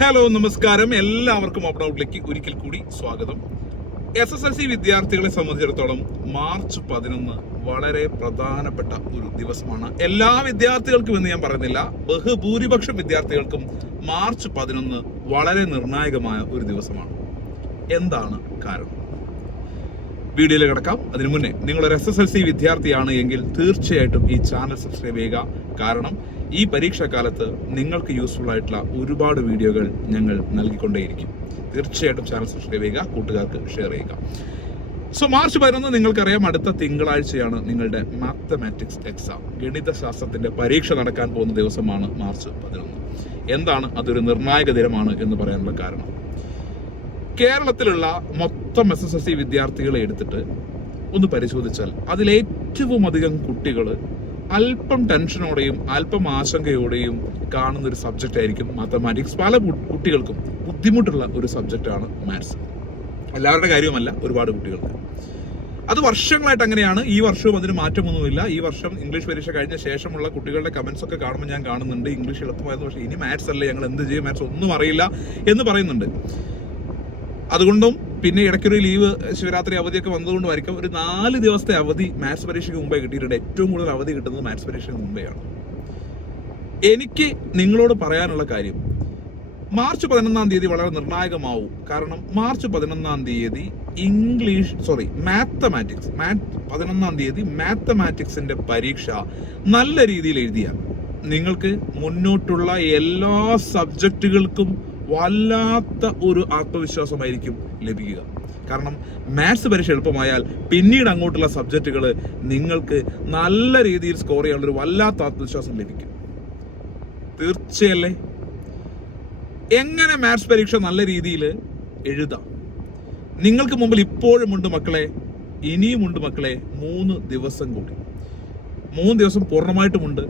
Hello നമസ്കാരം. എല്ലാവർക്കും open ഔട്ടിലേക്ക് ഒരിക്കൽ കൂടി സ്വാഗതം. എസ് എസ് എൽ സി വിദ്യാർത്ഥികളെ സംബന്ധിച്ചിടത്തോളം മാർച്ച് പതിനൊന്ന് വളരെ പ്രധാനപ്പെട്ട ഒരു ദിവസമാണ്. എല്ലാ വിദ്യാർത്ഥികൾക്കും എന്ന് ഞാൻ പറയുന്നില്ല ബഹുഭൂരിപക്ഷം വിദ്യാർത്ഥികൾക്കും മാർച്ച് പതിനൊന്ന് വളരെ നിർണായകമായ ഒരു ദിവസമാണ്. എന്താണ് കാരണം? വീഡിയോയിൽ കിടക്കാം. അതിനു മുന്നേ നിങ്ങൾ ഒരു എസ് എസ് എൽ സി വിദ്യാർത്ഥിയാണ് എങ്കിൽ തീർച്ചയായിട്ടും ഈ ചാനൽ സബ്സ്ക്രൈബ് ചെയ്യുക. കാരണം ഈ പരീക്ഷാ കാലത്ത് നിങ്ങൾക്ക് യൂസ്ഫുൾ ആയിട്ടുള്ള ഒരുപാട് വീഡിയോകൾ ഞങ്ങൾ നൽകിക്കൊണ്ടേയിരിക്കും. തീർച്ചയായിട്ടും ചാനൽ സബ്സ്ക്രൈബ് ചെയ്യുക കൂട്ടുകാർക്ക് ഷെയർ ചെയ്യുക. സോ മാർച്ച് പതിനൊന്ന് നിങ്ങൾക്കറിയാം അടുത്ത തിങ്കളാഴ്ചയാണ് നിങ്ങളുടെ മാത്തമാറ്റിക്സ് എക്സാം ഗണിതശാസ്ത്രത്തിന്റെ പരീക്ഷ നടക്കാൻ പോകുന്ന ദിവസമാണ് മാർച്ച് പതിനൊന്ന്. എന്താണ് അതൊരു നിർണായക ദിനമാണ് എന്ന് പറയാനുള്ള കാരണം? കേരളത്തിലുള്ള മൊത്തം എസ് എസ് എസ് സി വിദ്യാർത്ഥികളെ എടുത്തിട്ട് ഒന്ന് പരിശോധിച്ചാൽ അതിലേറ്റവും അധികം കുട്ടികൾ അല്പം ടെൻഷനോടെയും അല്പം ആശങ്കയോടെയും കാണുന്ന ഒരു സബ്ജക്റ്റ് ആയിരിക്കും മാത്തമാറ്റിക്സ്. പല കുട്ടികൾക്കും ബുദ്ധിമുട്ടുള്ള ഒരു സബ്ജക്റ്റാണ് മാത്സ്. എല്ലാവരുടെ കാര്യവുമല്ല ഒരുപാട് കുട്ടികൾക്ക്. അത് വർഷങ്ങളായിട്ട് അങ്ങനെയാണ്. ഈ വർഷവും അതിന് മാറ്റമൊന്നുമില്ല. ഈ വർഷം ഇംഗ്ലീഷ് പരീക്ഷ കഴിഞ്ഞ ശേഷമുള്ള കുട്ടികളുടെ കമന്റ്സ് ഒക്കെ കാണുമ്പോൾ ഞാൻ കാണുന്നുണ്ട്. ഇംഗ്ലീഷ് എളുപ്പമായിരുന്നു. പക്ഷേ ഇനി മാത്സ് അല്ലേ? ഞങ്ങൾ എന്ത് ചെയ്യും? മാത്സ് ഒന്നും അറിയില്ല എന്ന് പറയുന്നുണ്ട്. അതുകൊണ്ടും പിന്നെ ഇടയ്ക്കൊരു ലീവ് ശിവരാത്രി അവധിയൊക്കെ വന്നതുകൊണ്ടുമായിരിക്കും ഒരു നാല് ദിവസത്തെ അവധി മാത്സ് പരീക്ഷയ്ക്ക് മുമ്പേ കിട്ടിയിട്ടുണ്ട്. ഏറ്റവും കൂടുതൽ അവധി കിട്ടുന്നത് മാത്സ് പരീക്ഷയ്ക്ക് മുമ്പെയാണ് എനിക്ക് നിങ്ങളോട് പറയാനുള്ള കാര്യം. മാർച്ച് പതിനൊന്നാം തീയതി വളരെ നിർണായകമാവും. കാരണം മാർച്ച് പതിനൊന്നാം തീയതി ഇംഗ്ലീഷ് സോറി മാത്തമാറ്റിക്സ് മാത് പതിനൊന്നാം തീയതി മാത്തമാറ്റിക്സിന്റെ പരീക്ഷ നല്ല രീതിയിൽ എഴുതിയാൽ നിങ്ങൾക്ക് മുന്നോട്ടുള്ള എല്ലാ സബ്ജക്റ്റുകൾക്കും വല്ലാത്ത ഒരു ആത്മവിശ്വാസമായിരിക്കും ലഭിക്കുക. കാരണം മാത്സ് പരീക്ഷ എളുപ്പമായാൽ പിന്നീട് അങ്ങോട്ടുള്ള സബ്ജക്റ്റുകൾ നിങ്ങൾക്ക് നല്ല രീതിയിൽ സ്കോർ ചെയ്യാനുള്ളൊരു വല്ലാത്ത ആത്മവിശ്വാസം ലഭിക്കും. തീർച്ചയല്ലേ? എങ്ങനെ മാത്സ് പരീക്ഷ നല്ല രീതിയിൽ എഴുതാം? നിങ്ങൾക്ക് മുമ്പിൽ ഇപ്പോഴുമുണ്ട് മക്കളെ ഇനിയുമുണ്ട് മക്കളെ മൂന്ന് ദിവസം കൂടി. മൂന്ന് ദിവസം പൂർണമായിട്ടുമുണ്ട്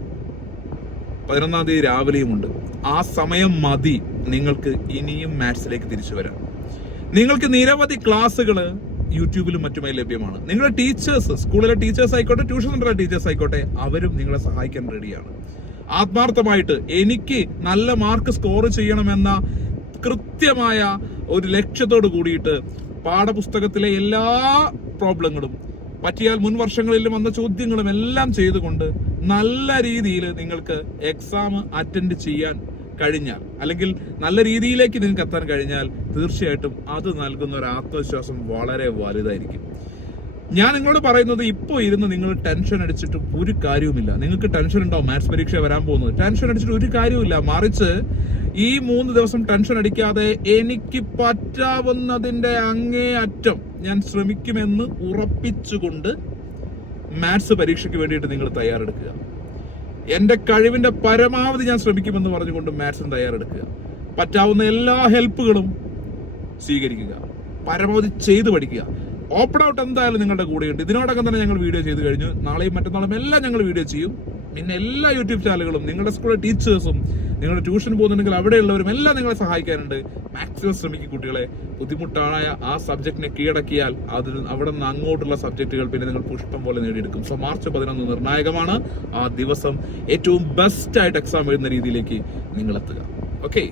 പതിനൊന്നാം തീയതി രാവിലെയുമുണ്ട് ആ സമയം മതി. നിങ്ങൾക്ക് ഇനിയും മാത്സിലേക്ക് തിരിച്ചു വരാം. നിങ്ങൾക്ക് നിരവധി ക്ലാസ്സുകൾ യൂട്യൂബിലും മറ്റുമായി ലഭ്യമാണ്. നിങ്ങളുടെ ടീച്ചേഴ്സ് സ്കൂളിലെ ടീച്ചേഴ്സ് ആയിക്കോട്ടെ ട്യൂഷൻ സെന്ററിലെ ടീച്ചേഴ്സ് ആയിക്കോട്ടെ അവരും നിങ്ങളെ സഹായിക്കാൻ റെഡിയാണ്. ആത്മാർത്ഥമായിട്ട് എനിക്ക് നല്ല മാർക്ക് സ്കോർ ചെയ്യണമെന്ന കൃത്യമായ ഒരു ലക്ഷ്യത്തോട് കൂടിയിട്ട് പാഠപുസ്തകത്തിലെ എല്ലാ പ്രോബ്ലങ്ങളും പറ്റിയാൽ മുൻ വർഷങ്ങളിലും വന്ന ചോദ്യങ്ങളും എല്ലാം ചെയ്തുകൊണ്ട് നല്ല രീതിയിൽ നിങ്ങൾക്ക് എക്സാം അറ്റൻഡ് ചെയ്യാൻ കഴിഞ്ഞാൽ അല്ലെങ്കിൽ നല്ല രീതിയിലേക്ക് നിങ്ങൾക്ക് എത്താൻ കഴിഞ്ഞാൽ തീർച്ചയായിട്ടും അത് നൽകുന്ന ഒരു ആത്മവിശ്വാസം വളരെ വലുതായിരിക്കും. ഞാൻ നിങ്ങളോട് പറയുന്നത് ഇപ്പോൾ ഇരുന്ന് നിങ്ങൾ ടെൻഷൻ അടിച്ചിട്ട് ഒരു കാര്യവുമില്ല. നിങ്ങൾക്ക് ടെൻഷൻ ഉണ്ടാവും മാത്സ് പരീക്ഷ വരാൻ പോകുന്നത്. ടെൻഷൻ അടിച്ചിട്ട് ഒരു കാര്യവുമില്ല. മറിച്ച് ഈ മൂന്ന് ദിവസം ടെൻഷൻ അടിക്കാതെ എനിക്ക് പറ്റാവുന്നതിന്റെ അങ്ങേ അറ്റം ഞാൻ ശ്രമിക്കുമെന്ന് ഉറപ്പിച്ചുകൊണ്ട് മാത്സ് പരീക്ഷയ്ക്ക് വേണ്ടിയിട്ട് നിങ്ങൾ തയ്യാറെടുക്കുക. എന്റെ കഴിവിന്റെ പരമാവധി ഞാൻ ശ്രമിക്കുമെന്ന് പറഞ്ഞുകൊണ്ട് മാത്സിന് തയ്യാറെടുക്കുക. പറ്റാവുന്ന എല്ലാ ഹെൽപ്പുകളും സ്വീകരിക്കുക. പരമാവധി ചെയ്ത് പഠിക്കുക. ഓപ്പൺ ഔട്ട് എന്തായാലും നിങ്ങളുടെ കൂടെയുണ്ട്. ഇതിനോടകം തന്നെ ഞങ്ങൾ വീഡിയോ ചെയ്ത് കഴിഞ്ഞു. നാളെയും മറ്റന്നാളും എല്ലാം ഞങ്ങൾ വീഡിയോ ചെയ്യും. പിന്നെ എല്ലാ യൂട്യൂബ് ചാനലുകളും നിങ്ങളുടെ സ്കൂളിലെ ടീച്ചേഴ്സും നിങ്ങളുടെ ട്യൂഷൻ പോകുന്നുണ്ടെങ്കിൽ അവിടെയുള്ളവരും എല്ലാം നിങ്ങളെ സഹായിക്കാനുണ്ട്. മാക്സിമം ശ്രമിക്കും കുട്ടികളെ. ബുദ്ധിമുട്ടായ ആ സബ്ജക്റ്റിനെ കീഴടക്കിയാൽ അതിൽ അവിടെ നിന്ന് അങ്ങോട്ടുള്ള സബ്ജക്റ്റുകൾ പിന്നെ നിങ്ങൾ പുഷ്പം പോലെ നേടിയെടുക്കും. സോ മാർച്ച് പതിനൊന്ന് നിർണായകമാണ്. ആ ദിവസം ഏറ്റവും ബെസ്റ്റ് ആയിട്ട് എക്സാം എഴുതുന്ന രീതിയിലേക്ക് നിങ്ങൾ എത്തുക ഓക്കെ